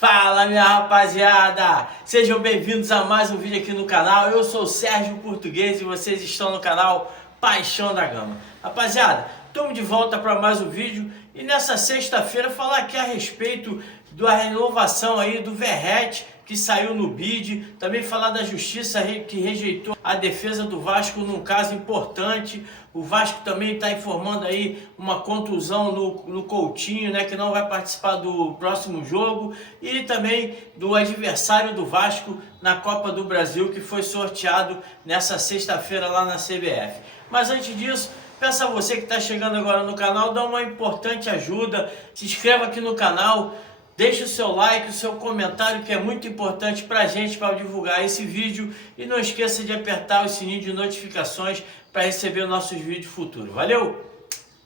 Fala, minha rapaziada! Sejam bem-vindos a mais um vídeo aqui no canal. Eu sou o Sérgio Português e vocês estão no canal Paixão da Gama. Rapaziada, estamos de volta para mais um vídeo e nessa sexta-feira falar aqui a respeito da renovação aí do Verratti, que saiu no bid, também falar da justiça que rejeitou a defesa do Vasco num caso importante. O Vasco também está informando aí uma contusão no Coutinho, né, que não vai participar do próximo jogo, e também do adversário do Vasco na Copa do Brasil, que foi sorteado nessa sexta-feira lá na CBF. Mas antes disso, peço a você que está chegando agora no canal, dá uma importante ajuda, se inscreva aqui no canal, deixe o seu like, o seu comentário, que é muito importante para a gente, para divulgar esse vídeo. E não esqueça de apertar o sininho de notificações para receber nossos vídeos futuros. Valeu?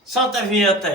Solta a vinheta aí.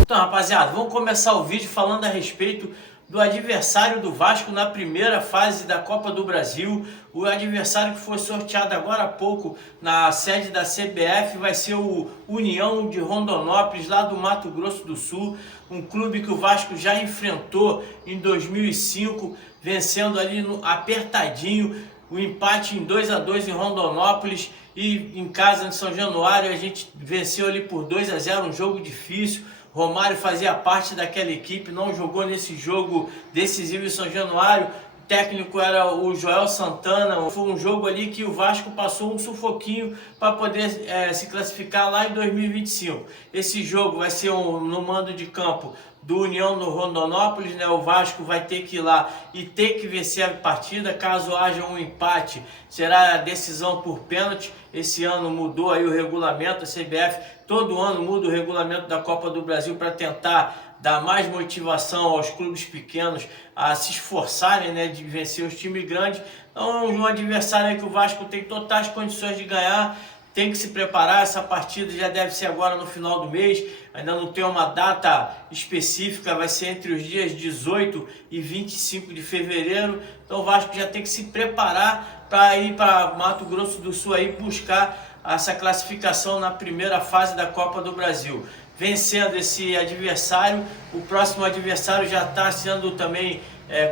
Então, rapaziada, vamos começar o vídeo falando a respeito do adversário do Vasco na primeira fase da Copa do Brasil. O adversário que foi sorteado agora há pouco na sede da CBF vai ser o União de Rondonópolis, lá do Mato Grosso do Sul, um clube que o Vasco já enfrentou em 2005, vencendo ali apertadinho, o empate em 2-2 em Rondonópolis, e em casa em São Januário a gente venceu ali por 2-0, um jogo difícil. Romário fazia parte daquela equipe, não jogou nesse jogo decisivo em São Januário. O técnico era o Joel Santana. Foi um jogo ali que o Vasco passou um sufoquinho para poder se classificar lá em 2025. Esse jogo vai ser no mando de campo do União no Rondonópolis, né? O Vasco vai ter que ir lá e ter que vencer a partida. Caso haja um empate, será a decisão por pênalti. Esse ano mudou aí o regulamento, a CBF todo ano muda o regulamento da Copa do Brasil para tentar dar mais motivação aos clubes pequenos a se esforçarem, né, de vencer os times grandes. Então, um adversário aí que o Vasco tem totais condições de ganhar. Tem que se preparar, essa partida já deve ser agora no final do mês, ainda não tem uma data específica, vai ser entre os dias 18 e 25 de fevereiro, então o Vasco já tem que se preparar para ir para Mato Grosso do Sul aí buscar essa classificação na primeira fase da Copa do Brasil. Vencendo esse adversário, o próximo adversário já está sendo também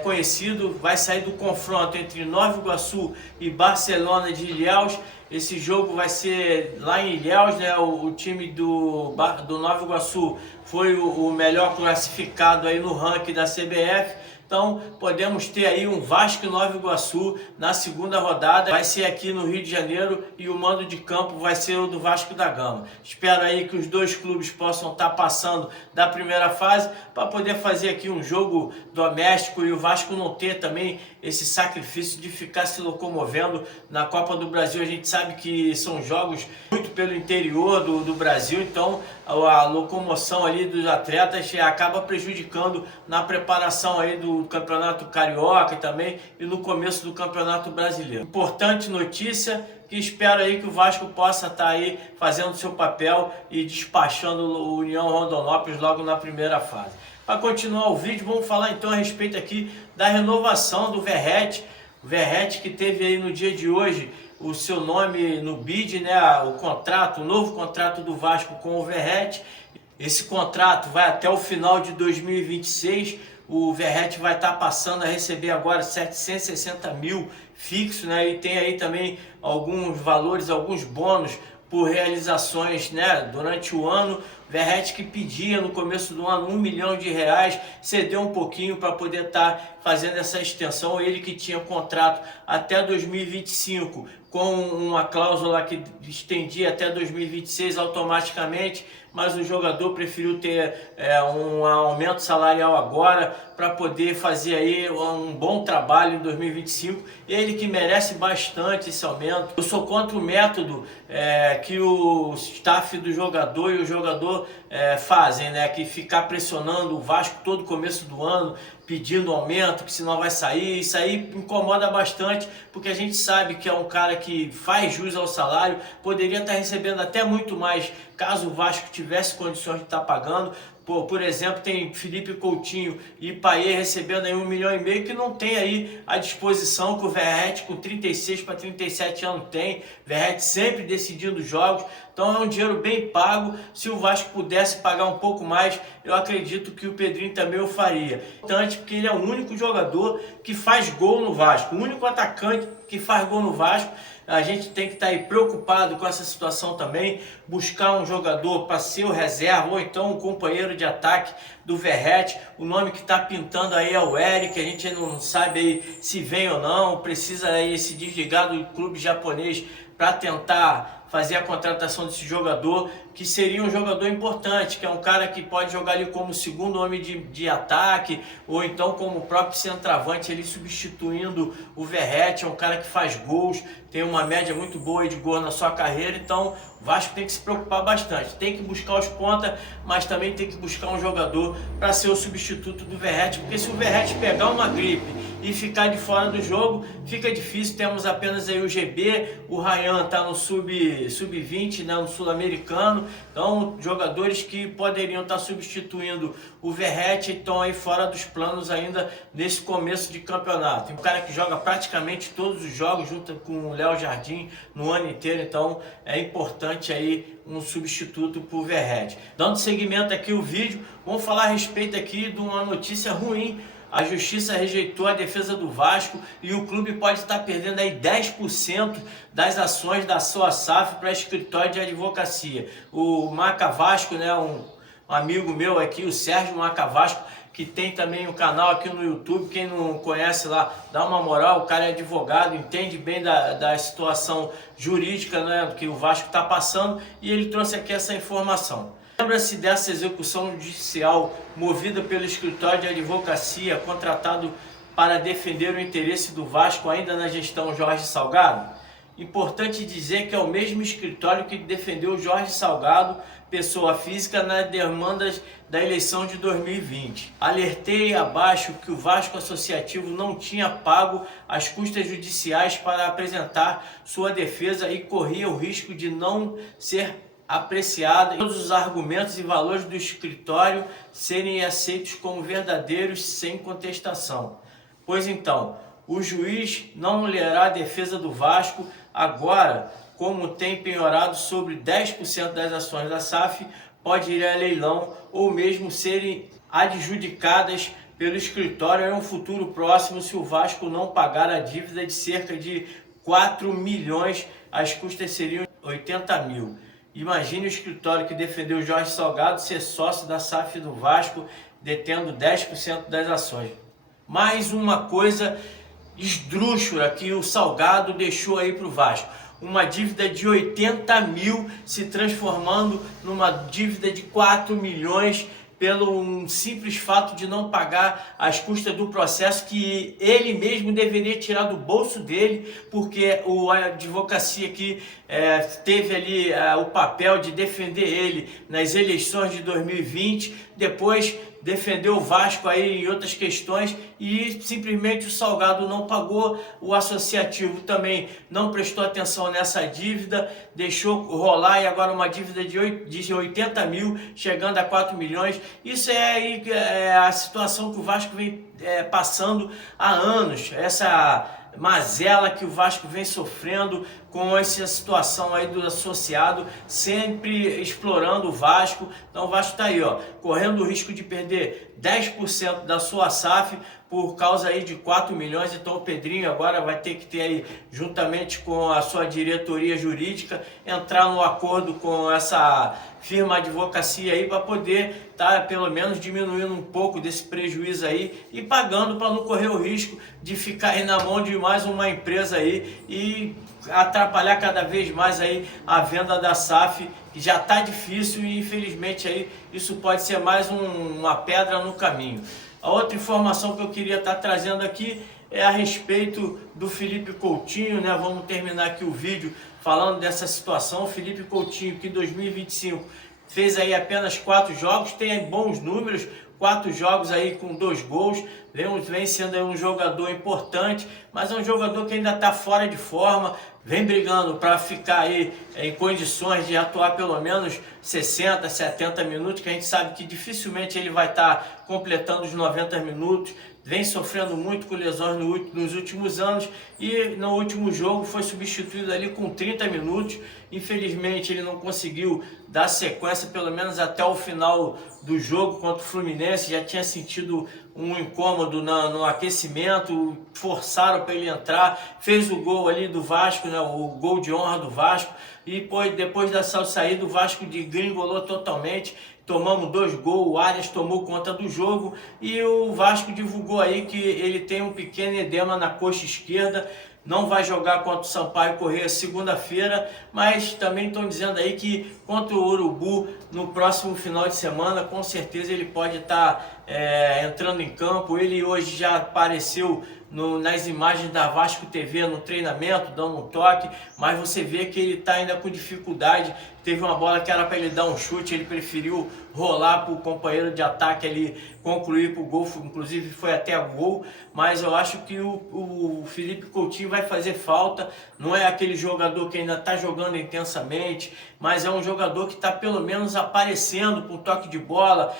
conhecido, vai sair do confronto entre Nova Iguaçu e Barcelona de Ilhéus. Esse jogo vai ser lá em Ilhéus, né? O time do Nova Iguaçu foi o melhor classificado aí no ranking da CBF. Então podemos ter aí um Vasco e Nova Iguaçu na segunda rodada. Vai ser aqui no Rio de Janeiro e o mando de campo vai ser o do Vasco da Gama. Espero aí que os dois clubes possam estar passando da primeira fase para poder fazer aqui um jogo doméstico e o Vasco não ter também esse sacrifício de ficar se locomovendo na Copa do Brasil. A gente sabe que são jogos muito pelo interior do Brasil, então a locomoção ali dos atletas acaba prejudicando na preparação aí do Campeonato Carioca também e no começo do Campeonato Brasileiro. Importante notícia, que espero aí que o Vasco possa estar aí fazendo seu papel e despachando o União Rondonópolis logo na primeira fase. Para continuar o vídeo, vamos falar então a respeito aqui da renovação do Verratti. O Verratti que teve aí no dia de hoje o seu nome no bid, né? O novo contrato do Vasco com o Verratti. Esse contrato vai até o final de 2026. O Verratti vai estar passando a receber agora 760 mil fixo, né? E tem aí também alguns valores, alguns bônus por realizações, né, durante o ano. Verratti que pedia no começo do ano R$1 milhão, cedeu um pouquinho para poder estar fazendo essa extensão. Ele que tinha contrato até 2025 com uma cláusula que estendia até 2026 automaticamente, mas o jogador preferiu ter um aumento salarial agora para poder fazer aí um bom trabalho em 2025. Ele que merece bastante esse aumento. Eu sou contra o método que o staff do jogador e o jogador fazem, né? Que ficar pressionando o Vasco todo começo do ano, pedindo aumento, que senão vai sair. Isso aí incomoda bastante, porque a gente sabe que é um cara que faz jus ao salário, poderia estar recebendo até muito mais caso o Vasco tivesse condições de estar pagando. por exemplo, tem Felipe Coutinho e Payet recebendo aí 1,5 milhão, que não tem aí a disposição que o Verratti com 36 para 37 anos tem. Verratti sempre decidindo jogos, então é um dinheiro bem pago. Se o Vasco pudesse pagar um pouco mais, eu acredito que o Pedrinho também o faria. Importante porque ele é o único jogador que faz gol no Vasco, o único atacante que faz gol no Vasco. A gente tem que estar aí preocupado com essa situação também, buscar um jogador para ser o reserva ou então um companheiro de ataque do Verratti. O nome que está pintando aí é o Eric, a gente não sabe aí se vem ou não, precisa aí se desligar do clube japonês para tentar fazer a contratação desse jogador, que seria um jogador importante, que é um cara que pode jogar ali como segundo homem de ataque, ou então como o próprio centroavante, ele substituindo o Verratti. É um cara que faz gols, tem uma média muito boa de gol na sua carreira, então o Vasco tem que se preocupar bastante, tem que buscar os pontas, mas também tem que buscar um jogador para ser o substituto do Verratti, porque se o Verratti pegar uma gripe e ficar de fora do jogo, fica difícil. Temos apenas aí o GB, o Ryan está no sub-20, né, no sul-americano, então jogadores que poderiam estar substituindo o Verratti estão aí fora dos planos ainda nesse começo de campeonato. Tem um cara que joga praticamente todos os jogos junto com o Léo Jardim no ano inteiro, então é importante aí um substituto para o Verratti. Dando seguimento aqui o vídeo, vamos falar a respeito aqui de uma notícia ruim. A Justiça rejeitou a defesa do Vasco e o clube pode estar perdendo aí 10% das ações da sua SAF para escritório de advocacia. O Maca Vasco, né, um amigo meu aqui, o Sérgio Maca Vasco, que tem também um canal aqui no YouTube, quem não conhece lá, dá uma moral. O cara é advogado, entende bem da situação jurídica, né, que o Vasco está passando, e ele trouxe aqui essa informação. Lembra-se dessa execução judicial movida pelo escritório de advocacia contratado para defender o interesse do Vasco ainda na gestão Jorge Salgado? Importante dizer que é o mesmo escritório que defendeu Jorge Salgado, pessoa física, nas demandas da eleição de 2020. Alertei abaixo que o Vasco Associativo não tinha pago as custas judiciais para apresentar sua defesa e corria o risco de não ser apreciada, todos os argumentos e valores do escritório serem aceitos como verdadeiros sem contestação. Pois então, o juiz não lerá a defesa do Vasco agora, como tem penhorado sobre 10% das ações da SAF, pode ir a leilão ou mesmo serem adjudicadas pelo escritório em um futuro próximo se o Vasco não pagar a dívida de cerca de 4 milhões, as custas seriam 80 mil. Imagine o escritório que defendeu o Jorge Salgado ser sócio da SAF do Vasco, detendo 10% das ações. Mais uma coisa esdrúxula que o Salgado deixou aí para o Vasco. Uma dívida de 80 mil se transformando numa dívida de 4 milhões pelo um simples fato de não pagar as custas do processo que ele mesmo deveria tirar do bolso dele, porque a advocacia que teve ali o papel de defender ele nas eleições de 2020, depois defendeu o Vasco aí em outras questões e simplesmente o Salgado não pagou. O associativo também não prestou atenção nessa dívida, deixou rolar, e agora uma dívida de 80 mil chegando a 4 milhões. Isso é aí a situação que o Vasco vem passando há anos, essa mazela que o Vasco vem sofrendo com essa situação aí do associado sempre explorando o Vasco. Então o Vasco está aí, ó, correndo o risco de perder 10% da sua SAF por causa aí de 4 milhões. Então o Pedrinho agora vai ter que ter aí, juntamente com a sua diretoria jurídica, entrar no acordo com essa firma advocacia aí para poder estar pelo menos diminuindo um pouco desse prejuízo aí e pagando, para não correr o risco de ficar aí na mão de mais uma empresa aí e atrapalhar cada vez mais aí a venda da SAF, que já está difícil, e infelizmente aí isso pode ser mais uma pedra no caminho. A outra informação que eu queria estar trazendo aqui é a respeito do Felipe Coutinho, né? Vamos terminar aqui o vídeo falando dessa situação. O Felipe Coutinho, que em 2025 fez aí apenas 4 jogos, tem bons números, 4 jogos aí com 2 gols, vem sendo aí um jogador importante, mas é um jogador que ainda está fora de forma, vem brigando para ficar aí em condições de atuar pelo menos 60, 70 minutos, que a gente sabe que dificilmente ele vai estar completando os 90 minutos, vem sofrendo muito com lesões nos últimos anos e no último jogo foi substituído ali com 30 minutos. Infelizmente ele não conseguiu dar sequência pelo menos até o final do jogo contra o Fluminense, já tinha sentido um incômodo no aquecimento, forçaram para ele entrar, fez o gol ali do Vasco, né, o gol de honra do Vasco, e depois dessa saída o Vasco degringolou totalmente, tomamos 2 gols, o Arias tomou conta do jogo e o Vasco divulgou aí que ele tem um pequeno edema na coxa esquerda, não vai jogar contra o Sampaio Corrêa segunda-feira, mas também estão dizendo aí que contra o Urubu no próximo final de semana, com certeza ele pode estar entrando em campo. Ele hoje já apareceu nas imagens da Vasco TV no treinamento, dando um toque, mas você vê que ele está ainda com dificuldade. Teve uma bola que era para ele dar um chute, ele preferiu rolar para o companheiro de ataque ali concluir para o gol, inclusive foi até gol, mas eu acho que o Felipe Coutinho vai fazer falta. Não é aquele jogador que ainda está jogando intensamente, mas é um jogador que está pelo menos aparecendo com toque de bola,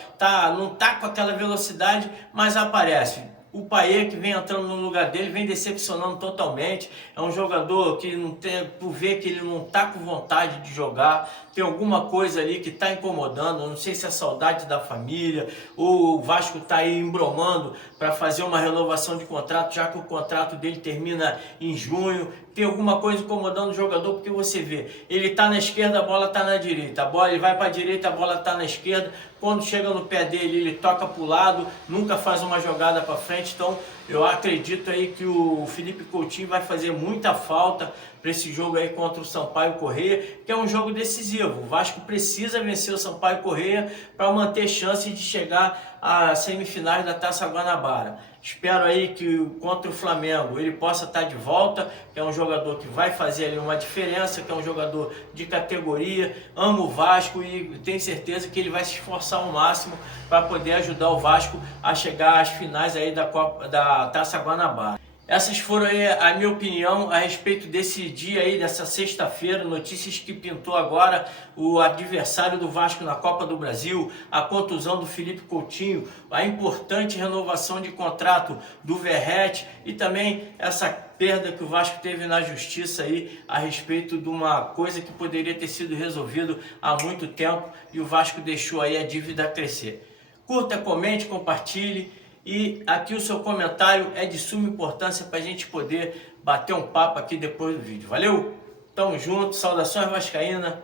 não está com aquela velocidade, mas aparece. O Payet, que vem entrando no lugar dele, vem decepcionando totalmente. É um jogador que não tem, tu vê que ele não está com vontade de jogar. Tem alguma coisa ali que está incomodando. Não sei se é saudade da família ou o Vasco está aí embromando para fazer uma renovação de contrato, já que o contrato dele termina em junho. Tem alguma coisa incomodando o jogador, porque você vê, ele está na esquerda, a bola está na direita. Ele vai para a direita, a bola está na esquerda. Quando chega no pé dele, ele toca para o lado, nunca faz uma jogada para frente. Então, eu acredito aí que o Felipe Coutinho vai fazer muita falta para esse jogo aí contra o Sampaio Corrêa, que é um jogo decisivo. O Vasco precisa vencer o Sampaio Corrêa para manter chance de chegar às semifinais da Taça Guanabara. Espero aí que contra o Flamengo ele possa estar de volta, que é um jogador que vai fazer ali uma diferença, que é um jogador de categoria, ama o Vasco e tenho certeza que ele vai se esforçar ao máximo para poder ajudar o Vasco a chegar às finais aí da Taça Guanabara. Essas foram aí a minha opinião a respeito desse dia aí, dessa sexta-feira, notícias que pintou agora o adversário do Vasco na Copa do Brasil, a contusão do Felipe Coutinho, a importante renovação de contrato do Verratti e também essa perda que o Vasco teve na justiça aí a respeito de uma coisa que poderia ter sido resolvido há muito tempo e o Vasco deixou aí a dívida crescer. Curta, comente, compartilhe. E aqui o seu comentário é de suma importância para a gente poder bater um papo aqui depois do vídeo. Valeu? Tamo junto, saudações vascaína.